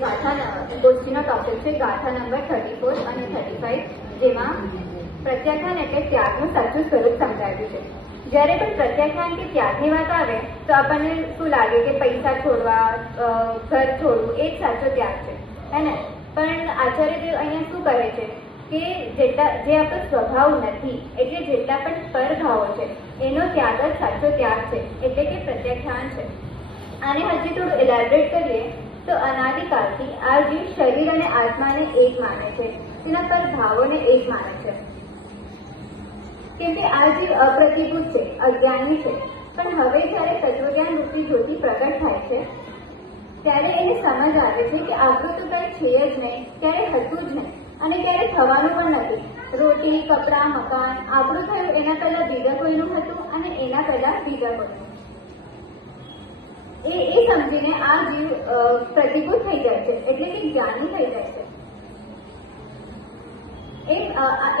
ગોષ્ઠીનો topic છે ગાથા number 34 અને 35, જેમાં પ્રત્યાખ્યાન એટલે ત્યાગનું સાચું સ્વરૂપ સમજાવ્યું છે. જ્યારે પણ પ્રત્યાખ્યાન કે ત્યાગની વાત આવે તો આપણને શું લાગે કે પૈસા છોડવા, ઘર છોડવું એ જ સાચો ત્યાગ છે, હે ને? પણ આચાર્યદેવ અહીંયા શું કહે છે કે જે આપણો સ્વભાવ નથી, એટલે જેટલા પણ પરભાવો છે એનો ત્યાગ જ સાચો ત્યાગ છે, એટલે કે પ્રત્યાખ્યાન છે. આને હજી થોડું એલેબરેટ કરીએ તો અનાદિકાળથી આ જીવ શરીર અને આત્માને એક માને છે, તેના પર ભાવોને એક માને છે. કેમ કે આ જીવ અપ્રતિભૂત છે, અજ્ઞાની છે. પણ હવે જ્યારે તત્વજ્ઞાન રૂપી જ્યોતિ પ્રગટ થાય છે ત્યારે એને સમજ આવે છે કે આપણું તો કંઈ છે જ નહીં, ત્યારે હતું જ નહીં અને ત્યારે થવાનું પણ નથી. રોટી, કપડાં, મકાન આપણું થયું એના પહેલા બીજા કોઈનું હતું અને એના પહેલા બીજા કોઈનું. એ સમજીને આ જીવ પ્રતિભૂત થઈ જાય છે, એટલે કે જ્ઞાની થઈ જાય છે.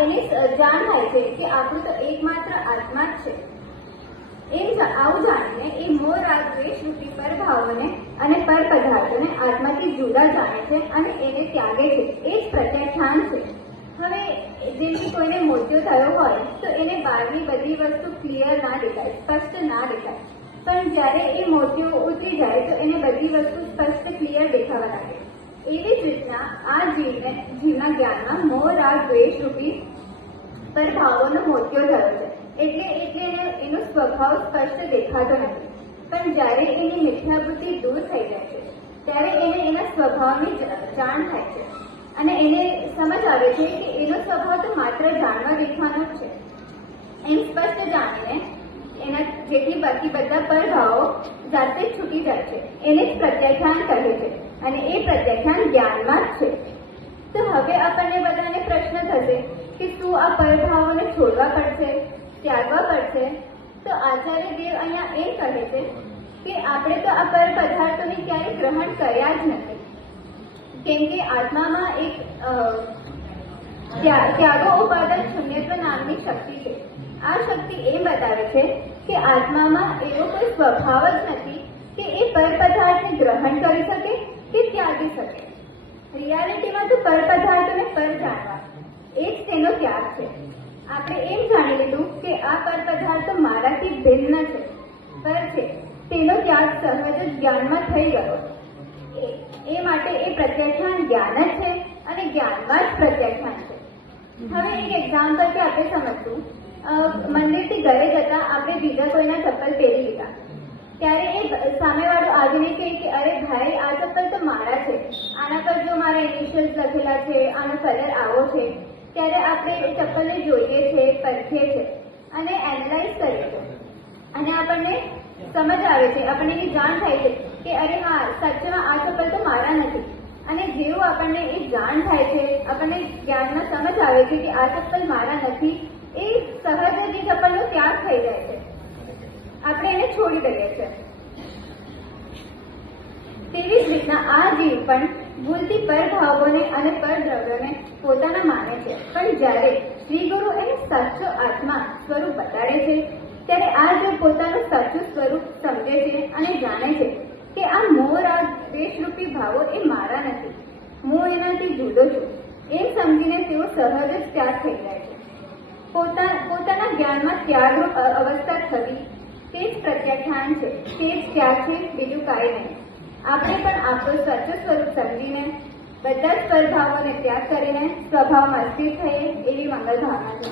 એને જાણ થાય છે કે આપણું તો એકમાત્ર આત્મા જ છે. આવું જાણીને એ મોહ રાગ દ્વેષ રૂપી પરભાવોને અને પર પદાર્થોને આત્માથી જુદા જાણે છે અને એને ત્યાગે છે. એ જ પ્રત્યાખ્યાન છે. હવે જેમ કે કોઈને મોતિયો થયો હોય તો એને બહારની બધી વસ્તુ ક્લિયર ના દેખાય, સ્પષ્ટ ના દેખાય. પણ જ્યારે એ મોતિયો ઉતરી જાય તો એને બધી વસ્તુ સ્પષ્ટ ક્લિયર દેખાવા લાગે. એવી જ રીતના આ જીવના જ્ઞાનમાં મોહ રાગ દ્વેષ રૂપી પરભાવોનો મોતિયો થયો છે, એટલે એનો સ્વભાવ સ્પષ્ટ દેખાતો નથી. પણ જ્યારે એની મિથ્યા બુદ્ધિ દૂર થઈ જાય છે ત્યારે એને એના સ્વભાવની જાણ થાય છે અને એને સમજ આવે છે કે એનો સ્વભાવ તો માત્ર જાણવા દેખવાનો જ છે. એમ સ્પષ્ટ જાણીને એના જેટલી બાકી બધા પરભાવો જાતે જ છૂટી જાય છે. એને જ પ્રત્યાખ્યાન કહે છે અને એ પ્રત્યાખ્યાન જ્ઞાનમાં જ છે. તો હવે આપણને બધાને પ્રશ્ન થશે કે શું આ પરભાવોને છોડવા પડશે, ત્યાગવા પડશે? તો આચાર્ય દેવ અહીંયા એ કહે છે કે આપણે તો આ પર પદાર્થોને ક્યારેય ગ્રહણ કર્યા જ નથી. કેમ કે આત્મામાં એક ત્યાગો ઉપાદાન શૂન્યત્વ નામની શક્તિ છે. આ શક્તિ એમ બતાવે છે કે આત્મામાં એવો કોઈ સ્વભાવ જ નથી કે એ પર પદાર્થને ગ્રહણ કરી શકે કે ત્યાગી શકે. રિયાલિટીમાં તો પર પદાર્થોને પર જાણવા એ જ તેનો ત્યાગ છે. આપણે એમ જાણી લીધું કે આ પર પદાર્થો મારાથી ભિન્ન છે, પર છે, તેનો ત્યાગ સહજ જ જ્ઞાનમાં થઈ ગયો. એ માટે એ પ્રત્યાખ્યાન જ્ઞાન જ છે અને જ્ઞાનમાં જ પ્રત્યાખ્યાન છે. હવે એક એક્ઝામ્પલથી આપણે સમજશું. મંદિરથી ઘરે જતા આપણે બીજા કોઈના ચપ્પલ પહેરી લીધા, ત્યારે એ સામેવાળો આવીને કહે કે અરે ભાઈ, આ ચપ્પલ તો મારા છે, આના પર જો મારા ઇનિશિયલ્સ લખેલા છે, આનો કલર આવો છે. ત્યારે આપણે એ ચપ્પલને જોઈએ છે, પરખીએ છે અને એનાલાઇઝ કરીએ છીએ અને આપણને સમજ આવે છે, આપણને એની જાણ થાય છે કે અરે હા, સાચમાં આ ચપ્પલ તો મારા નથી. અને જેવું આપણને એ જાણ થાય છે, આપણને જ્ઞાનમાં સમજ આવે છે કે આ ચપ્પલ મારા નથી, એ સહજ જ એ ચપ્પલનો ત્યાગ થઈ જાય છે. આપણે એને છોડી દઈએ છીએ. તેવી જ રીતના આ જીવ પણ ભૂલથી પરભાવોને અને પરદ્રવ્યોને પોતાના માને છે. પણ જ્યારે શ્રી ગુરુ એને સાચો આત્મા સ્વરૂપ બતાડે છે ત્યારે આ જીવ પોતાનું સાચું સ્વરૂપ સમજે છે અને જાણે છે કે આ મોહ રાગ દ્વેષ રૂપી ભાવો એ મારા નથી, હું એનાથી જુદો છું. એમ સમજીને તેઓ સહજ જ ત્યાગ થઈ જાય છે. પોતાના જ્ઞાનમાં ત્યાગરૂપ અવસ્થા થવી તે જ પ્રત્યાખ્યાન છે, તે જ ત્યાગ છે, બીજું કાંઈ નહીં. આપણે પણ આપણું સાચું સ્વરૂપ સમજીને બધા જ સ્વભાવોને ત્યાગ કરીને સ્વભાવમાં સ્થિર થઈએ એવી મંગલ ભાવના છે.